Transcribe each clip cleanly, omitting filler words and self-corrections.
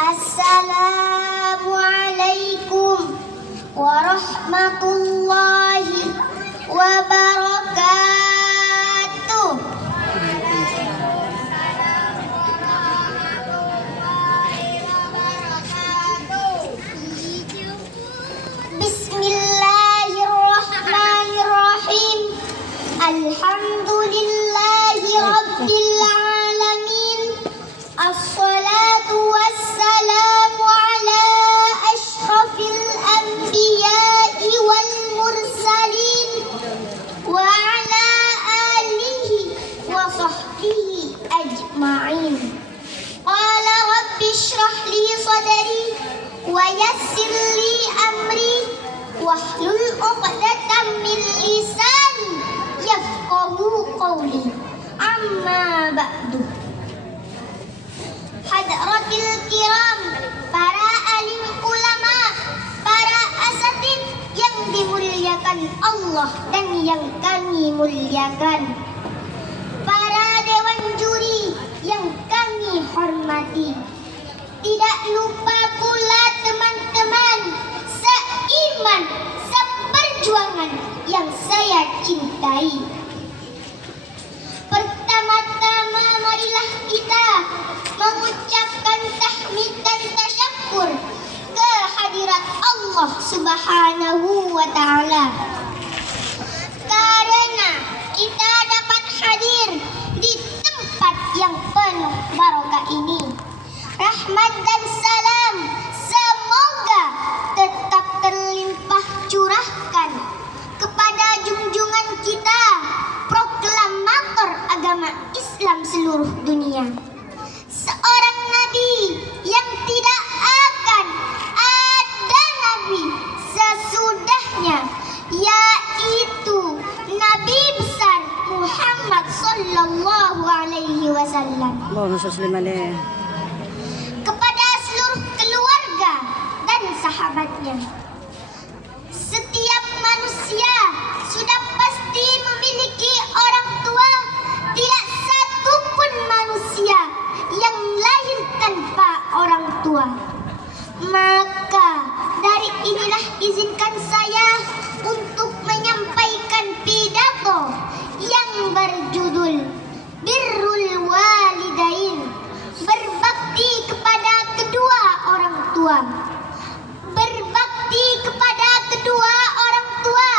Assalamualaikum warahmatullahi wabarakatuh. Bismillahirrahmanirrahim. Alhamdulillahi rabbil alamin. Assalatu wassalamu ala ashrafil anbiya'i wal mursalin wa ala alihi wa sahbihi ajma'in. Qala rabbi shrah li sadri wa yassir li amri wahlul 'uqdatam min lisani yafqahu qawli. Amma ba'du. Hadratil kiram, para alim ulama, para asatid yang dimuliakan Allah dan yang kami muliakan, para dewan juri yang kami hormati, tidak lupa pula teman-teman seiman, seperjuangan yang saya cintai. Pertama-tama marilah kita mengucapkan tahmid dan tasyakkur kehadirat Allah Subhanahu wa ta'ala, karena kita dapat hadir di tempat yang penuh barokah ini. Rahmat dan salam semoga tetap terlimpah curahkan kepada junjungan kita, proklamator agama Islam seluruh dunia, seorang nabi yang tidak akan ada nabi sesudahnya, yaitu Nabi besar Muhammad sallallahu alaihi wasallam. Kepada seluruh keluarga dan sahabatnya. Setiap manusia sudah pasti memiliki orang tua. Tidak satu pun manusia yang lahir tanpa orang tua. Maka dari inilah izinkan saya untuk menyampaikan pidato yang berjudul Birrul Walidain, berbakti kepada kedua orang tua. Berbakti kepada kedua orang tua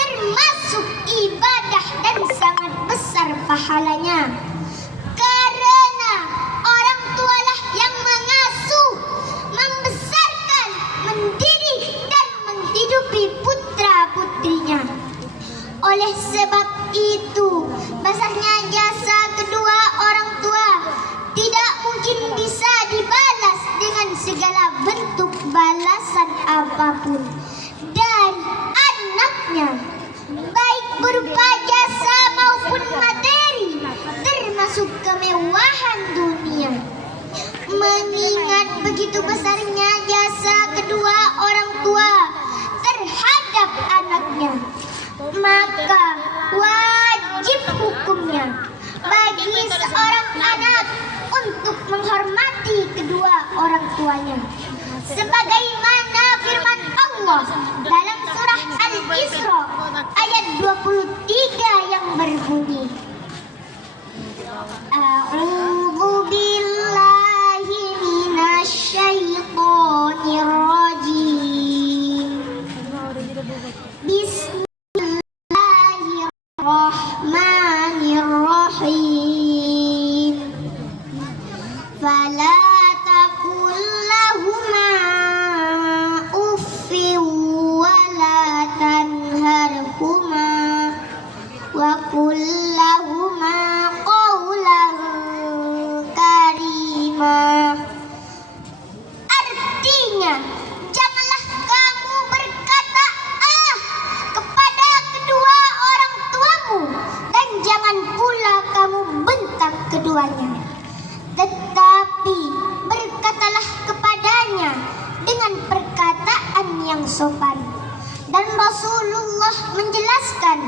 termasuk ibadah dan sangat besar pahalanya, karena orang tualah yang mengasuh, membesarkan, mendidik dan menghidupi putra-putrinya. Oleh sebab itu, besarnya jasa kedua orang tua tidak mungkin bisa dibalas dengan segala bentuk balasan apapun dari anaknya, baik berupa jasa maupun materi, termasuk kemewahan dunia. Mengingat begitu besarnya jasa kedua orang tua terhadap anaknya, maka wajib hukumnya bagi seorang anak untuk menghormati kedua orang tuanya, sebagaimana firman Allah dalam surah Al-Isra ayat 23 yang berbunyi, A'udzu billahi minasyaitonir rajim. Bismillahirrahmanirrahim. Fala taqul lahuma uffin wa la tanharhuma wa qul lahuma qawlan karima. Artinya, janganlah kamu berkata kepada kedua orang tuamu, dan jangan pula kamu bentak keduanya, tetapi berkatalah kepadanya dengan perkataan yang sopan. Dan Rasulullah menjelaskan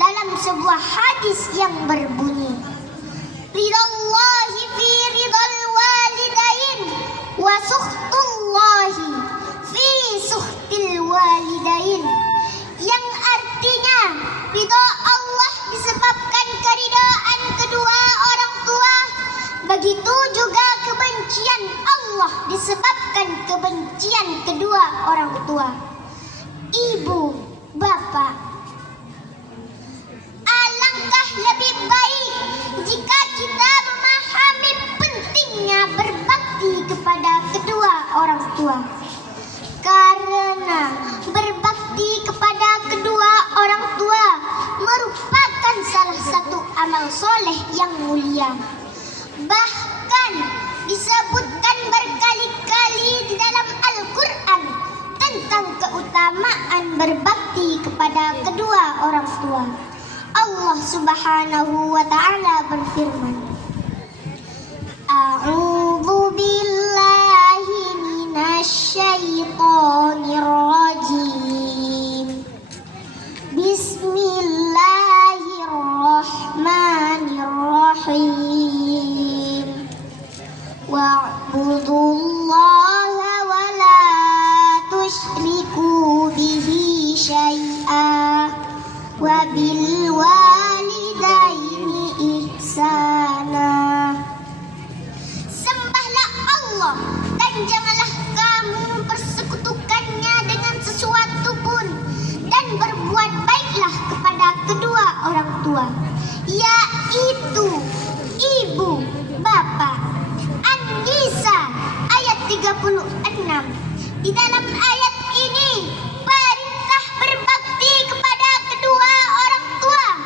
dalam sebuah hadis yang berbunyi, Ridallahi fi ridal walidain wa kedua orang tua, ibu, bapak. Alangkah lebih baik jika kita memahami pentingnya berbakti kepada kedua orang tua. Karena berbakti kepada kedua orang tua merupakan salah satu amal soleh yang mulia. Bahkan disebutkan berkali-kali di dalam Al-Quran tentang keutamaan berbakti kepada kedua orang tua. Allah Subhanahu wa ta'ala berfirman, A'udzu billahi minasyaitonir rajim. Bismillahirrahmanirrahim. Wa'budullaha wa la tusyriku bihi syai'a wa bil walidaini ihsana. Sembahlah Allah dan janganlah kamu mempersekutukannya dengan sesuatu pun, dan berbuat baiklah kepada kedua orang tua, yaitu ibu, bapak. An-Nisa ayat 36. Di dalam ayat ini perintah berbakti kepada kedua orang tua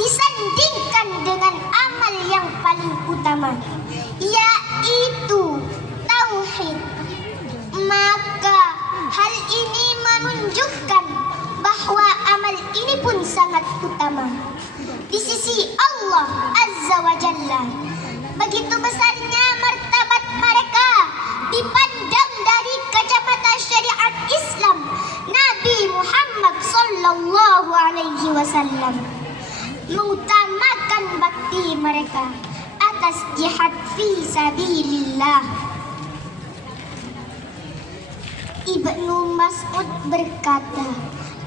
disandingkan dengan amal yang paling utama, yaitu tauhid. Maka hal ini menunjukkan bahwa amal ini pun sangat utama di sisi Allah Azza wa Jalla. Begitu besarnya martabat mereka dipandang dari kacamata syariat Islam Nabi Muhammad sallallahu alaihi wasallam mengutamakan bakti mereka atas jihad fi sabilillah. Ibnu Mas'ud berkata,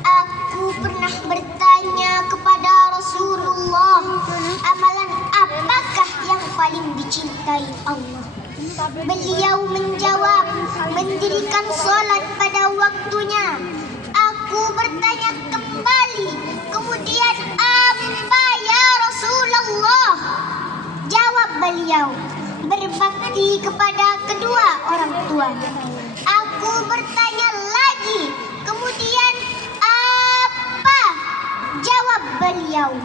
aku pernah bertanya kepada Rasulullah, amalan apakah yang paling dicintai Allah? Beliau menjawab, mendirikan sholat pada waktunya. Aku bertanya kembali, kemudian apa ya Rasulullah? Jawab beliau, berbakti kepada kedua orang tua. Aku bertanya lagi, kemudian apa? Jawab beliau,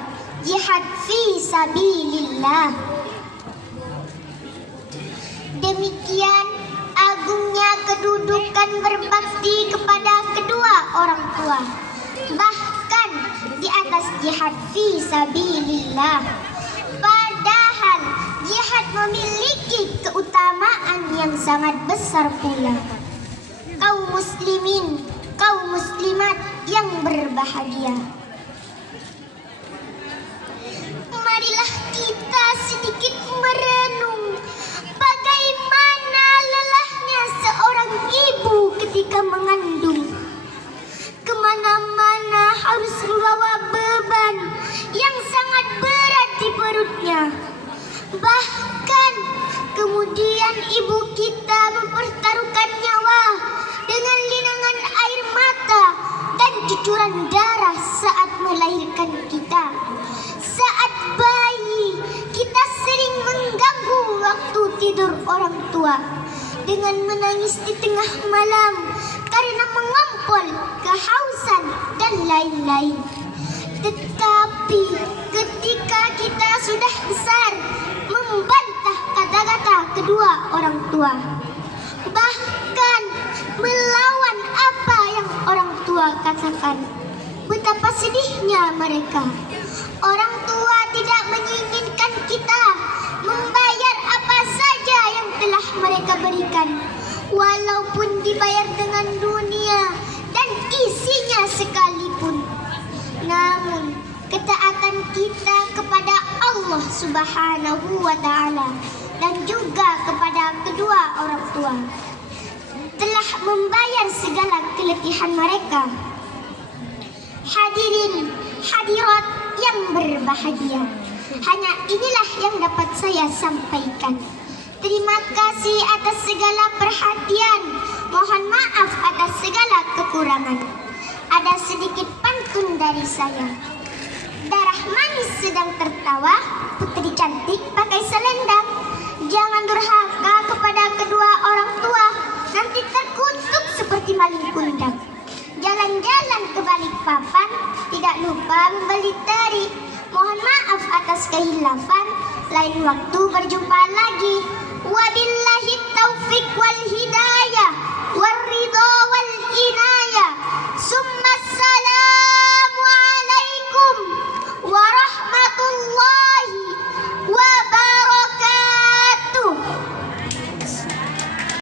jihad fi sabilillah. Demikian agungnya kedudukan berbakti kepada kedua orang tua, bahkan di atas jihad fi sabilillah. Padahal jihad memiliki keutamaan yang sangat besar pula. Kaum muslimin, kaum muslimat yang berbahagia, marilah kita sedikit merenung bagaimana lelahnya seorang ibu ketika mengandung. Kemana-mana harus membawa beban yang sangat berat di perutnya. Bahkan kemudian ibu kita mempertaruhkan nyawa dengan linangan air mata dan cucuran darah saat melahirkan kita. Saat bayi, kita sering mengganggu waktu tidur orang tua dengan menangis di tengah malam karena mengompol, kehausan, dan lain-lain. Tetapi ketika kita sudah besar, membantah kata-kata kedua orang tua, bahkan melawan apa yang orang tua katakan, betapa sedihnya mereka. Orang tua tidak menginginkan kita membayar apa saja yang telah mereka berikan, walaupun dibayar dengan dunia dan isinya sekalipun. Namun ketaatan kita kepada Allah Subhanahu wa ta'ala dan juga kepada kedua orang tua telah membayar segala keletihan mereka. Hadirin hadirat yang berbahagia, hanya inilah yang dapat saya sampaikan. Terima kasih atas segala perhatian. Mohon maaf sedikit pantun dari saya. Darah manis sedang tertawa, putri cantik pakai selendang. Jangan durhaka kepada kedua orang tua, nanti terkutuk seperti maling kundang. Jalan-jalan ke Balikpapan, tidak lupa membeli teri. Mohon maaf atas kehilafan, lain waktu berjumpa lagi. Wabillahi